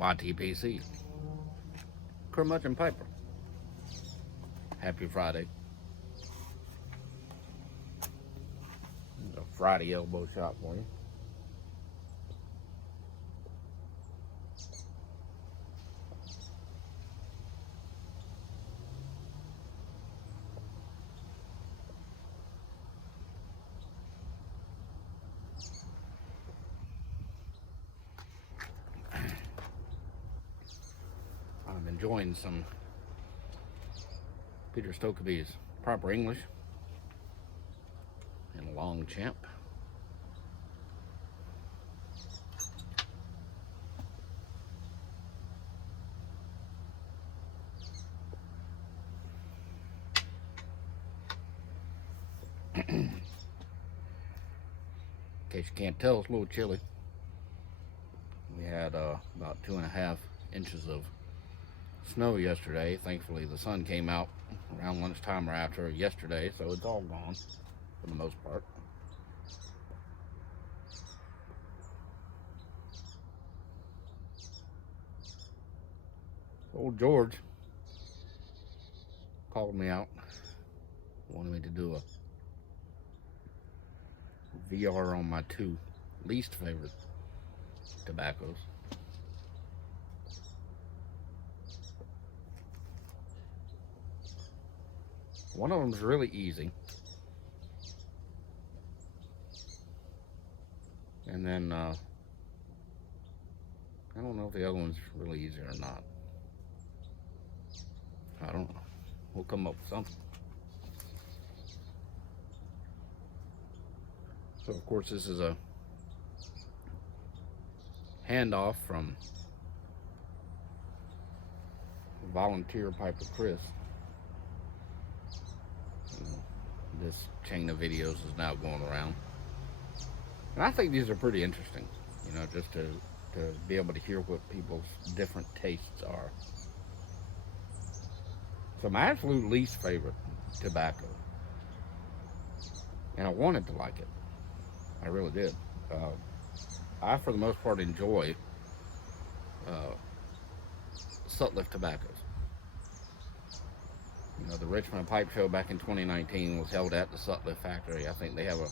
YTPC, Curmudgeon Piper. Happy Friday. A Friday elbow shot for you. I'm enjoying some Peter Stokkebye's proper English and a Longchamp. In case you can't tell, it's a little chilly. We had about 2.5 inches of snow yesterday. Thankfully, the sun came out around lunchtime or after yesterday, so it's all gone for the most part. Old George called me out, wanted me to do a VR on my two least favorite tobaccos. One of them's really easy, and then I don't know if the other one's really easy or not. I don't know. We'll come up with something. So of course this is a handoff from volunteer Piper Chris. This chain of videos is now going around, and I think these are pretty interesting, you know, just to be able to hear what people's different tastes are. So my absolute least favorite tobacco, and I wanted to like it, I really did. I for the most part enjoy Sutliff tobaccos. You know, the Richmond Pipe Show back in 2019 was held at the Sutliff factory. I think they have a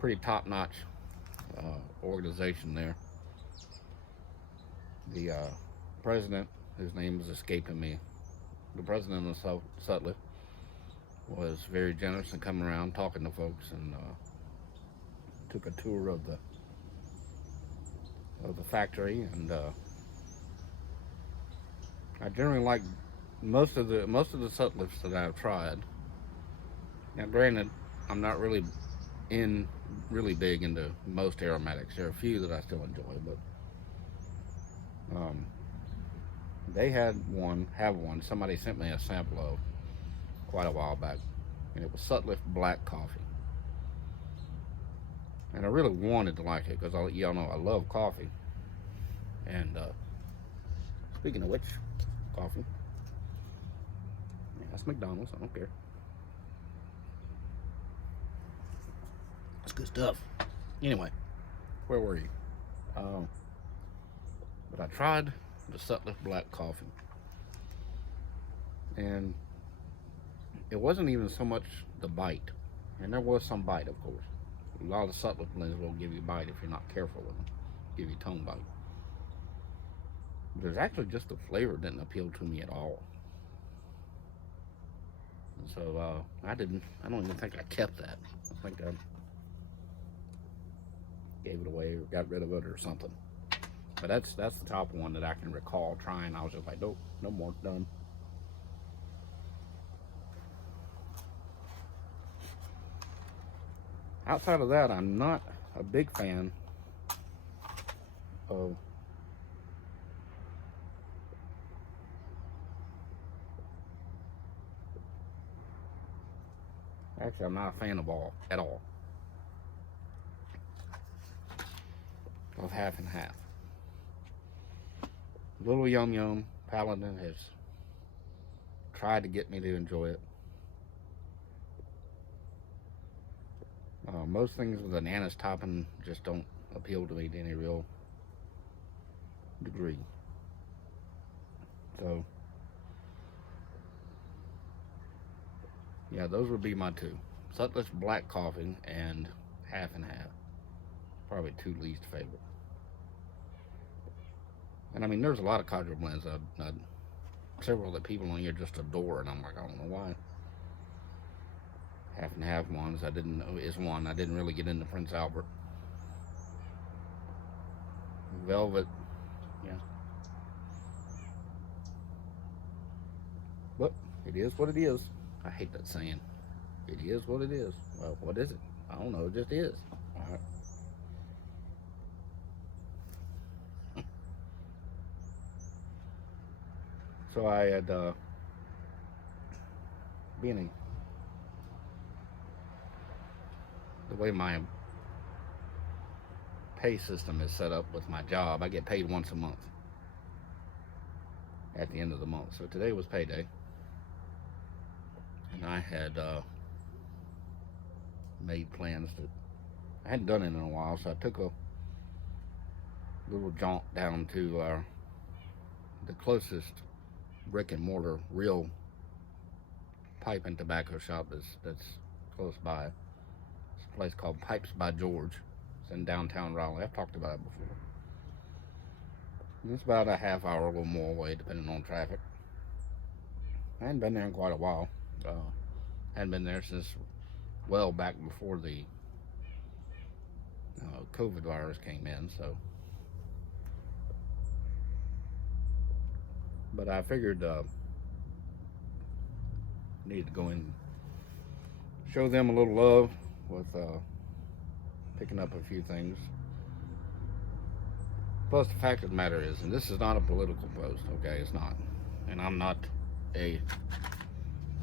pretty top-notch organization there. The president, whose name is escaping me, the president of Sutliff, was very generous in coming around talking to folks, and took a tour of the factory. And I generally like most of the Sutliffs that I've tried. Now, granted, I'm not really big into most aromatics. There are a few that I still enjoy, but they have one. Somebody sent me a sample of quite a while back, and it was Sutliff Black Coffee. And I really wanted to like it because y'all know I love coffee. And speaking of which, coffee. Yeah, that's McDonald's. I don't care. That's good stuff. Anyway, where were you? But I tried the Sutliff Black Coffee, and it wasn't even so much the bite, and there was some bite, of course. A lot of the Sutliff blends will give you bite if you're not careful with them, give you tongue bite. But there's actually just the flavor didn't appeal to me at all. And so I don't even think I kept that. I think I gave it away or got rid of it or something. But that's the top one that I can recall trying. I was just like, nope, no more, done. Outside of that, I'm not a big fan of actually, I'm not a fan of at all. Of half and half. Little Yum Yum Paladin has tried to get me to enjoy it. Most things with an anise topping just don't appeal to me to any real degree. So, yeah, those would be my two. Sutlish black coffee and half and half. Probably two least favorite. And I mean, there's a lot of Cadre blends several that people on here just adore, and I'm like, I don't know why. Half and half ones I didn't know is one. I didn't really get into Prince Albert. Velvet, yeah. But it is what it is. I hate that saying. It is what it is. Well, what is it? I don't know. It just is. All right. So I had being the way my pay system is set up with my job, I get paid once a month at the end of the month. So today was payday, and I had made plans to. I hadn't done it in a while, so I took a little jaunt down to the closest brick and mortar real pipe and tobacco shop that's close by. It's a place called Pipes by George. It's in downtown Raleigh. I've talked about it before. And it's about a half hour, a little more away, depending on traffic. I hadn't been there in quite a while. Hadn't been there since well back before the COVID virus came in. So, but I figured needed to go in and show them a little love with picking up a few things. Plus, the fact of the matter is, and this is not a political post, okay? It's not. And I'm not a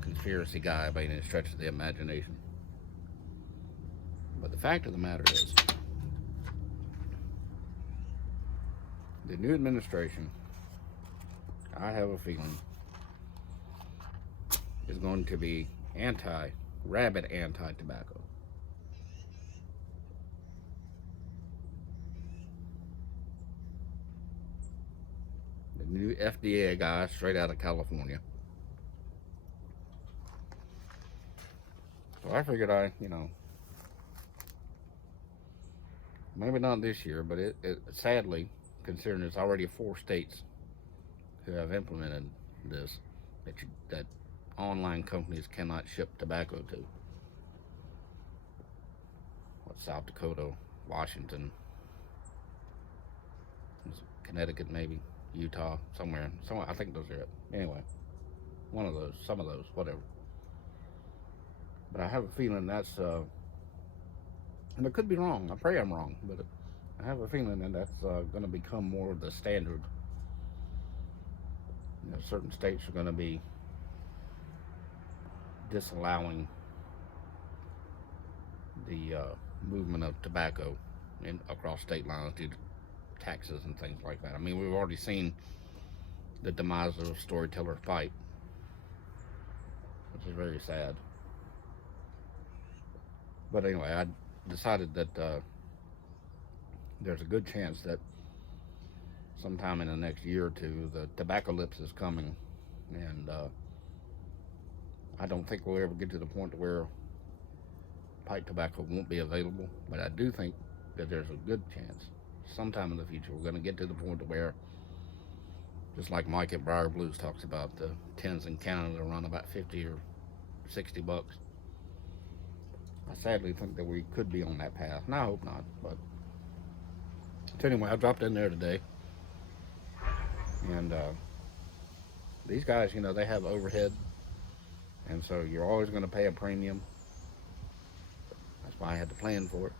conspiracy guy by any stretch of the imagination. But the fact of the matter is, the new administration, I have a feeling, is going to be rabid anti-tobacco. The new FDA guy straight out of California. So I figured maybe not this year, but it sadly, considering there's already 4 states who have implemented this, that online companies cannot ship tobacco to. South Dakota, Washington, Connecticut, maybe Utah, somewhere. I think those are it. Anyway, one of those, some of those, whatever. But I have a feeling that's, and I could be wrong. I pray I'm wrong, but I have a feeling that that's going to become more of the standard. Certain states are going to be disallowing the movement of tobacco across state lines due to taxes and things like that. I mean, we've already seen the demise of Storyteller's Pipe, which is very sad. But anyway, I decided that there's a good chance that sometime in the next year or two, the tobacco-lypse is coming, and I don't think we'll ever get to the point where pipe tobacco won't be available, but I do think that there's a good chance sometime in the future we're going to get to the point where, just like Mike at Briar Blues talks about, the tins in Canada run about 50 or 60 bucks. I sadly think that we could be on that path, and I hope not. But so anyway, I dropped in there today, and these guys, they have overhead, and so you're always going to pay a premium. That's why I had to plan for it.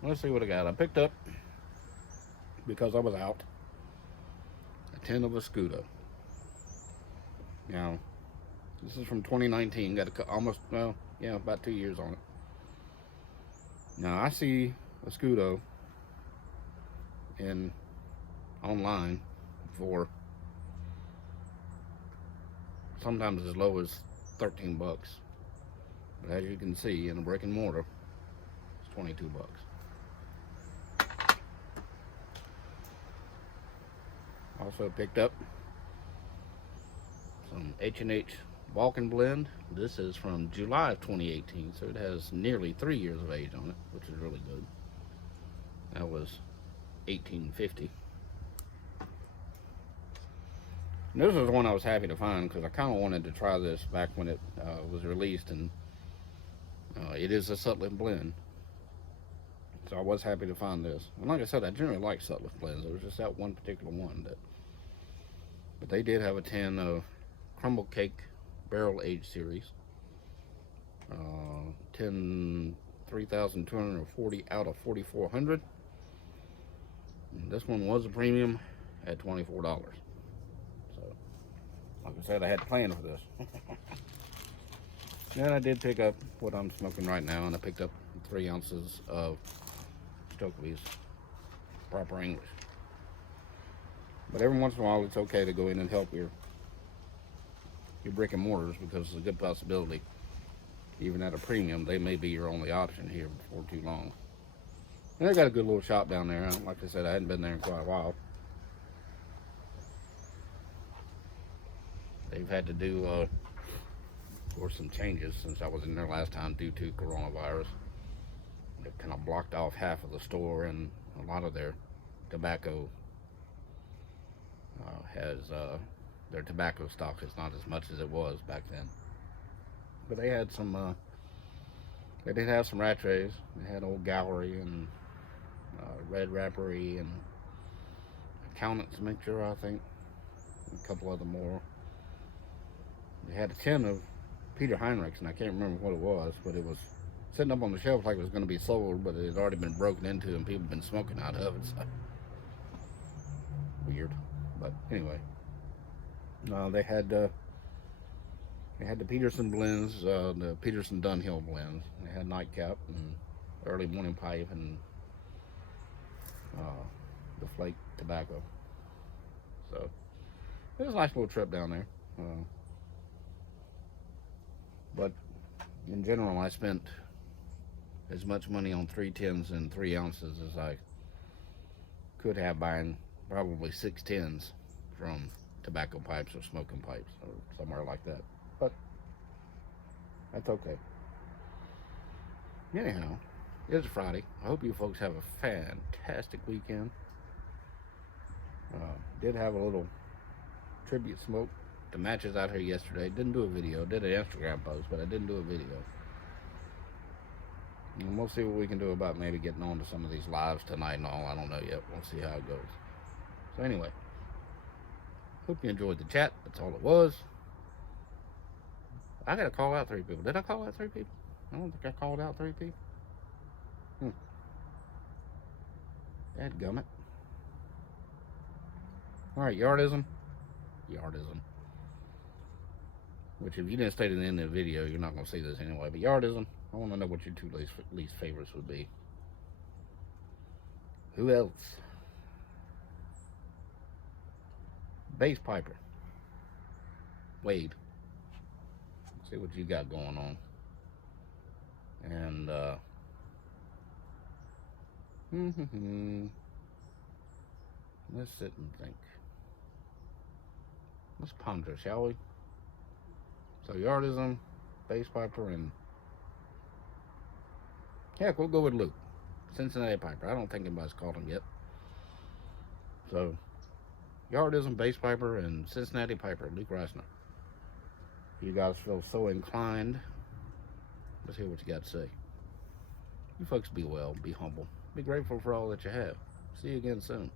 Let's see what I got. I picked up, because I was out, a tin of Escudo. Now, this is from 2019. Got about 2 years on it. Now, I see Escudo online for sometimes as low as 13 bucks. But as you can see, in a brick and mortar, it's 22 bucks. Also picked up some H&H Balkan blend. This is from July of 2018, so it has nearly 3 years of age on it, which is really good. That was 1850. And this was one I was happy to find because I kind of wanted to try this back when it was released, and it is a Sutliff blend. So I was happy to find this. And like I said, I generally like Sutliff blends. There was just that one particular one that, but they did have a tin of Crumble Cake Barrel Aged Series. Tin 3,240 out of 4,400. And this one was a premium at $24. So, like I said, I had plans for this. Then I did pick up what I'm smoking right now, and I picked up 3 ounces of Stokely's Proper English. But every once in a while, it's okay to go in and help your brick and mortars, because it's a good possibility, even at a premium, they may be your only option here before too long. And they got a good little shop down there. Like I said, I hadn't been there in quite a while. They've had to do, of course, some changes since I was in there last time due to coronavirus. They've kind of blocked off half of the store, and a lot of their tobacco their tobacco stock is not as much as it was back then. But they had some, they did have some Rattrays. They had Old Gallery and Red Rappery and Accountant's Mixture, I think, and a couple other more. They had a tin of Peter Heinrichs, and I can't remember what it was, but it was sitting up on the shelf like it was going to be sold, but it had already been broken into and people had been smoking out of it. So weird. But anyway, they had the Peterson blends, the Peterson Dunhill blends. They had Nightcap and Early Morning Pipe and the Flake tobacco. So it was a nice little trip down there. But in general, I spent as much money on 3 tins and 3 ounces as I could have buying probably 6 tins from tobacco pipes or smoking pipes or somewhere like that. But that's okay. Anyhow, it's Friday. I hope you folks have a fantastic weekend. Did have a little tribute smoke to Matches out here yesterday. Didn't do a video. Did an Instagram post, but I didn't do a video. And we'll see what we can do about maybe getting on to some of these lives tonight and all. I don't know yet. We'll see how it goes. So anyway, hope you enjoyed the chat. That's all it was. I gotta call out 3 people. Did I call out 3 people? I don't think I called out 3 people. Dadgummit. Alright, Yardism. Which, if you didn't stay to the end of the video, you're not going to see this anyway. But Yardism, I want to know what your 2 least favorites would be. Who else? Bass Piper. Wade. Let's see what you got going on. And, let's sit and think. Let's ponder, shall we? So Yardism, Bass Piper, and heck, we'll go with Luke. Cincinnati Piper. I don't think anybody's called him yet. So Yardism, Bass Piper, and Cincinnati Piper, Luke Reisner. You guys feel so inclined, let's hear what you got to say. You folks be well, be humble, be grateful for all that you have. See you again soon.